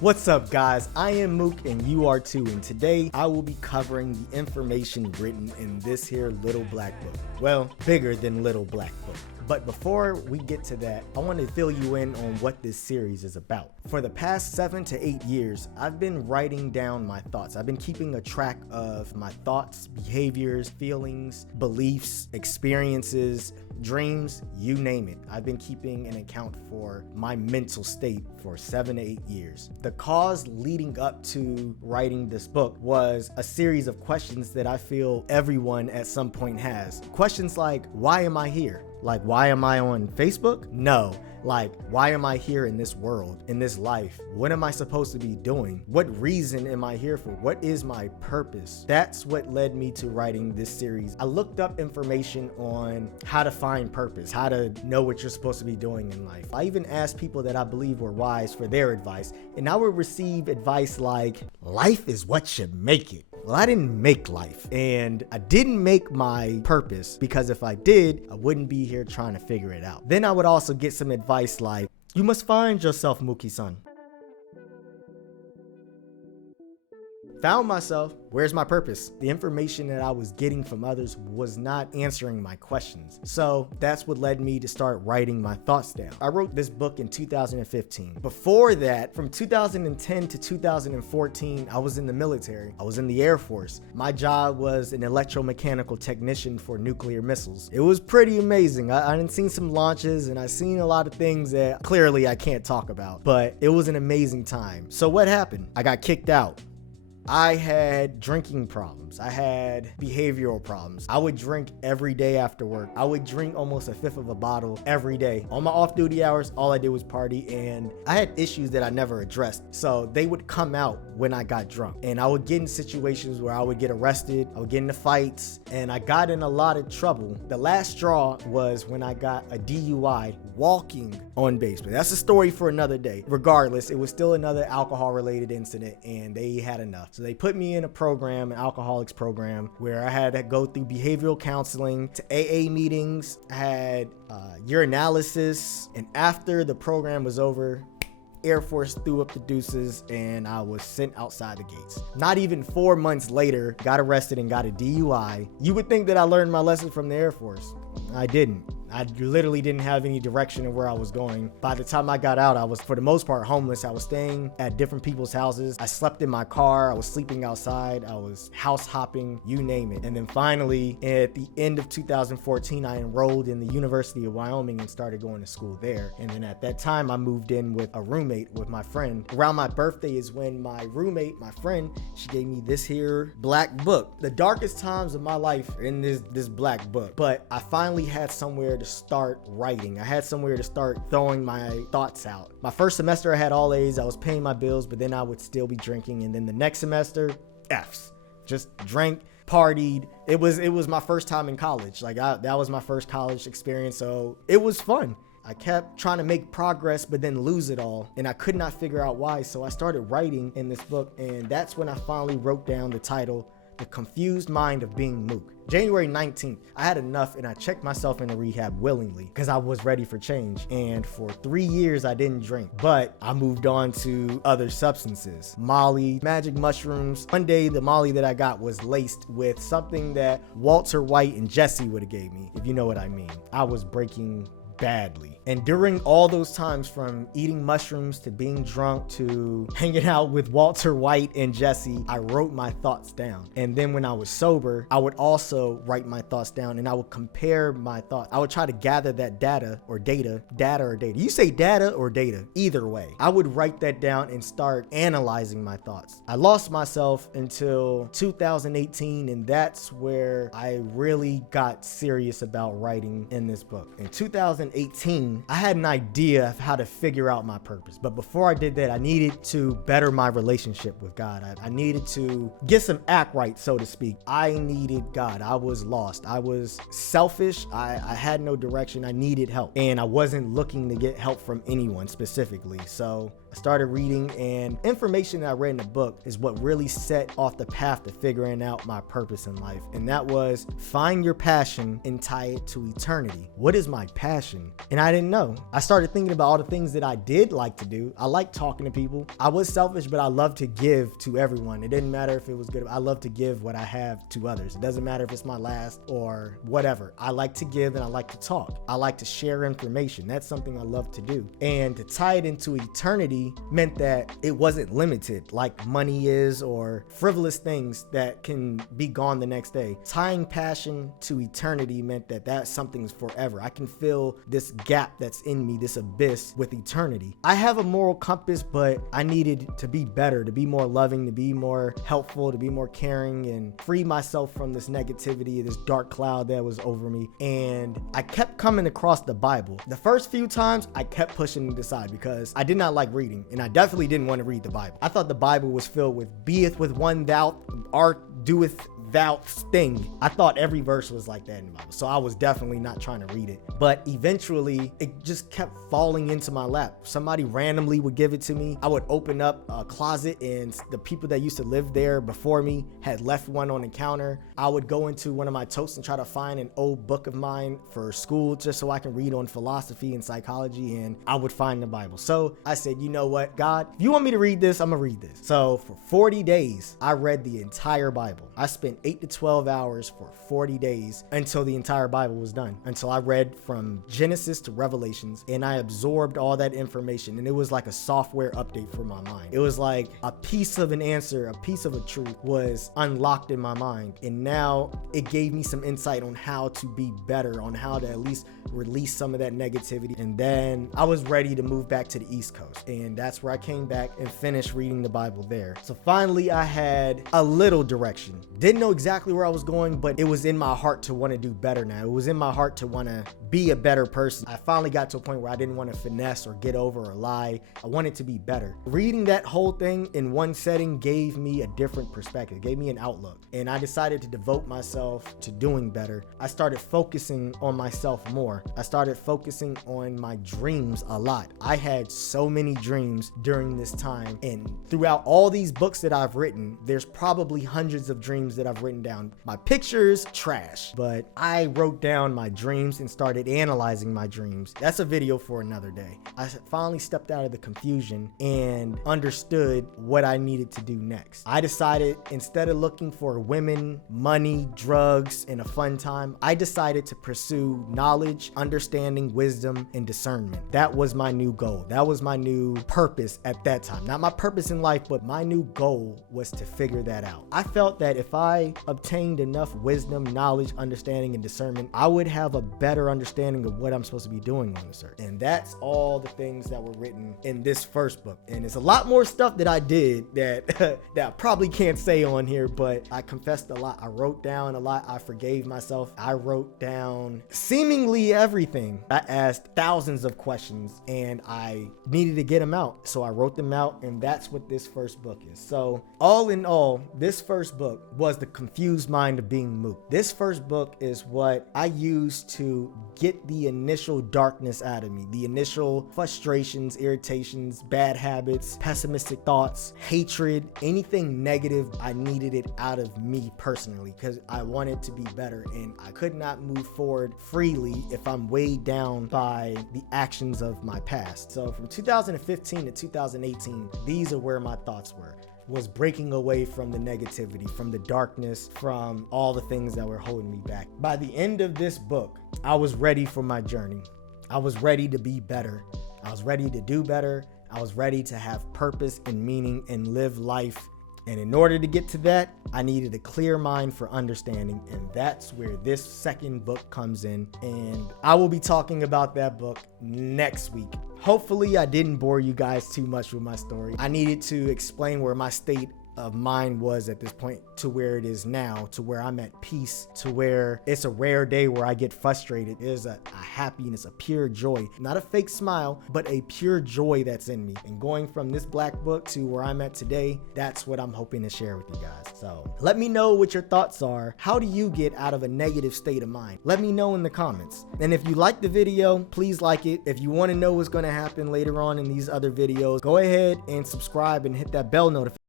What's up, guys? I am Mook and you are too, and today I will be covering the information written in this here little black book. Well, bigger than little black book. But before we get to that, I want to fill you in on what this series is about. For the past 7 to 8 years, I've been writing down my thoughts. I've been keeping a track of my thoughts, behaviors, feelings, beliefs, experiences, dreams, you name it. I've been keeping an account for my mental state for 7 to 8 years. The cause leading up to writing this book was a series of questions that I feel everyone at some point has. Questions like, why am I here? Like, why am I on Facebook? No. Like, why am I here in this world, in this life? What am I supposed to be doing? What reason am I here for? What is my purpose? That's what led me to writing this series. I looked up information on how to find purpose, how to know what you're supposed to be doing in life. I even asked people that I believe were wise for their advice, and I would receive advice like, life is what you make it. Well, I didn't make life, and I didn't make my purpose, because if I did, I wouldn't be here trying to figure it out. Then I would also get some advice like, you must find yourself, Mookie-san. Found myself, where's my purpose? The information that I was getting from others was not answering my questions. So that's what led me to start writing my thoughts down. I wrote this book in 2015. Before that, from 2010 to 2014, I was in the military. I was in the Air Force. My job was an electromechanical technician for nuclear missiles. It was pretty amazing. I done seen some launches and I seen a lot of things that clearly I can't talk about, but it was an amazing time. So what happened? I got kicked out. I had drinking problems. I had behavioral problems. I would drink every day after work. I would drink almost a fifth of a bottle every day. On my off-duty hours, all I did was party, and I had issues that I never addressed. So they would come out when I got drunk, and I would get in situations where I would get arrested, I would get into fights, and I got in a lot of trouble. The last straw was when I got a DUI walking on base. But that's a story for another day. Regardless, it was still another alcohol-related incident, and they had enough. So they put me in a program, an alcoholics program, where I had to go through behavioral counseling, to AA meetings, I had urinalysis, and after the program was over, Air Force threw up the deuces and I was sent outside the gates. Not even 4 months later, got arrested and got a DUI. You would think that I learned my lesson from the Air Force. I didn't. I literally didn't have any direction of where I was going. By the time I got out, I was, for the most part, homeless. I was staying at different people's houses. I slept in my car. I was sleeping outside. I was house hopping, you name it. And then finally, at the end of 2014, I enrolled in the University of Wyoming and started going to school there. And then at that time, I moved in with a roommate, with my friend. Around my birthday is when my roommate, my friend, she gave me this here black book. The darkest times of my life are in this black book. But I finally had somewhere to start writing. I had somewhere to start throwing my thoughts out. My first semester I had all A's. I was paying my bills, but then I would still be drinking. And then the next semester, F's. Just drank, partied. It was my first time in college. That was my first college experience. So it was fun. I kept trying to make progress, but then lose it all. And I could not figure out why. So I started writing in this book. And that's when I finally wrote down the title, The Confused Mind of Being Mook. January 19th, I had enough and I checked myself into rehab willingly because I was ready for change. And for 3 years, I didn't drink, but I moved on to other substances. Molly, magic mushrooms. One day, the Molly that I got was laced with something that Walter White and Jesse would have gave me, if you know what I mean. I was breaking badly. And during all those times, from eating mushrooms to being drunk to hanging out with Walter White and Jesse, I wrote my thoughts down. And then when I was sober, I would also write my thoughts down and I would compare my thoughts. I would try to gather that data or data. You say data or data, either way. I would write that down and start analyzing my thoughts. I lost myself until 2018, and that's where I really got serious about writing in this book. In 2018, I had an idea of how to figure out my purpose. But before I did that, I needed to better my relationship with God. I needed to get some act right, so to speak. I needed God. I was lost. I was selfish. I had no direction. I needed help. And I wasn't looking to get help from anyone specifically. So I started reading, and information that I read in the book is what really set off the path to figuring out my purpose in life. And that was find your passion and tie it to eternity. What is my passion? direction. And I didn't know. I started thinking about all the things that I did like to do. I like talking to people. I was selfish, but I love to give to everyone. It didn't matter if it was good. I love to give what I have to others. It doesn't matter if it's my last or whatever. I like to give and I like to talk. I like to share information. That's something I love to do. And to tie it into eternity meant that it wasn't limited like money is or frivolous things that can be gone the next day. Tying passion to eternity meant that something's forever. I can fill this gap that's in me, this abyss, with eternity. I have a moral compass, but I needed to be better, to be more loving, to be more helpful, to be more caring, and free myself from this negativity, this dark cloud that was over me. And I kept coming across the Bible. The first few times I kept pushing it aside because I did not like reading, and I definitely didn't want to read the Bible. I thought the Bible was filled with beeth with one thou, art doeth thou thing. I thought every verse was like that in the Bible, so I was definitely not trying to read it. But eventually it just kept falling into my lap. Somebody randomly would give it to me. I would open up a closet and the people that used to live there before me had left one on the counter. I would go into one of my totes and try to find an old book of mine for school just so I can read on philosophy and psychology, and I would find the Bible. So I said, you know what, God, if you want me to read this, I'm gonna read this. So for 40 days, I read the entire Bible. I spent 8 to 12 hours for 40 days until the entire Bible was done, until I read from Genesis to Revelations, and I absorbed all that information. And it was like a software update for my mind. It was like a piece of an answer, a piece of a truth was unlocked in my mind. And now it gave me some insight on how to be better, on how to at least release some of that negativity. And then I was ready to move back to the East Coast. And that's where I came back and finished reading the Bible there. So finally I had a little direction. Didn't know exactly where I was going, but it was in my heart to want to do better now. It was in my heart to want to be a better person. I finally got to a point where I didn't want to finesse or get over or lie. I wanted to be better. Reading that whole thing in one setting gave me a different perspective, gave me an outlook. And I decided to devote myself to doing better. I started focusing on myself more. I started focusing on my dreams a lot. I had so many dreams during this time. And throughout all these books that I've written, there's probably hundreds of dreams that I've written down. My pictures, trash. But I wrote down my dreams and started analyzing my dreams. That's a video for another day. I finally stepped out of the confusion and understood what I needed to do next. I decided, instead of looking for women, money, drugs, and a fun time, I decided to pursue knowledge, understanding, wisdom, and discernment. That was my new goal. That was my new purpose at that time. Not my purpose in life, but my new goal was to figure that out. I felt that if I obtained enough wisdom, knowledge, understanding, and discernment, I would have a better understanding of what I'm supposed to be doing on this earth. And that's all the things that were written in this first book. And it's a lot more stuff that I did that that I probably can't say on here, but I confessed a lot. I wrote down a lot. I forgave myself. I wrote down seemingly everything. I asked thousands of questions and I needed to get them out. So I wrote them out, and that's what this first book is. So all in all, this first book was The Confused Mind of Being Mook. This first book is what I used to get the initial darkness out of me, the initial frustrations, irritations, bad habits, pessimistic thoughts, hatred, anything negative. I needed it out of me personally because I wanted to be better, and I could not move forward freely if I'm weighed down by the actions of my past. So from 2015 to 2018, these are where my thoughts was breaking away from the negativity, from the darkness, from all the things that were holding me back. By the end of this book, I was ready for my journey. I was ready to be better. I was ready to do better. I was ready to have purpose and meaning and live life. And in order to get to that, I needed a clear mind for understanding. And that's where this second book comes in. And I will be talking about that book next week. Hopefully I didn't bore you guys too much with my story. I needed to explain where my state of mind was at this point to where it is now, to where I'm at peace, to where it's a rare day where I get frustrated. There's a happiness, a pure joy, not a fake smile, but a pure joy that's in me. And going from this black book to where I'm at today, that's what I'm hoping to share with you guys. So let me know what your thoughts are. How do you get out of a negative state of mind? Let me know in the comments. And if you like the video, please like it. If you want to know what's going to happen later on in these other videos, go ahead and subscribe and hit that bell notification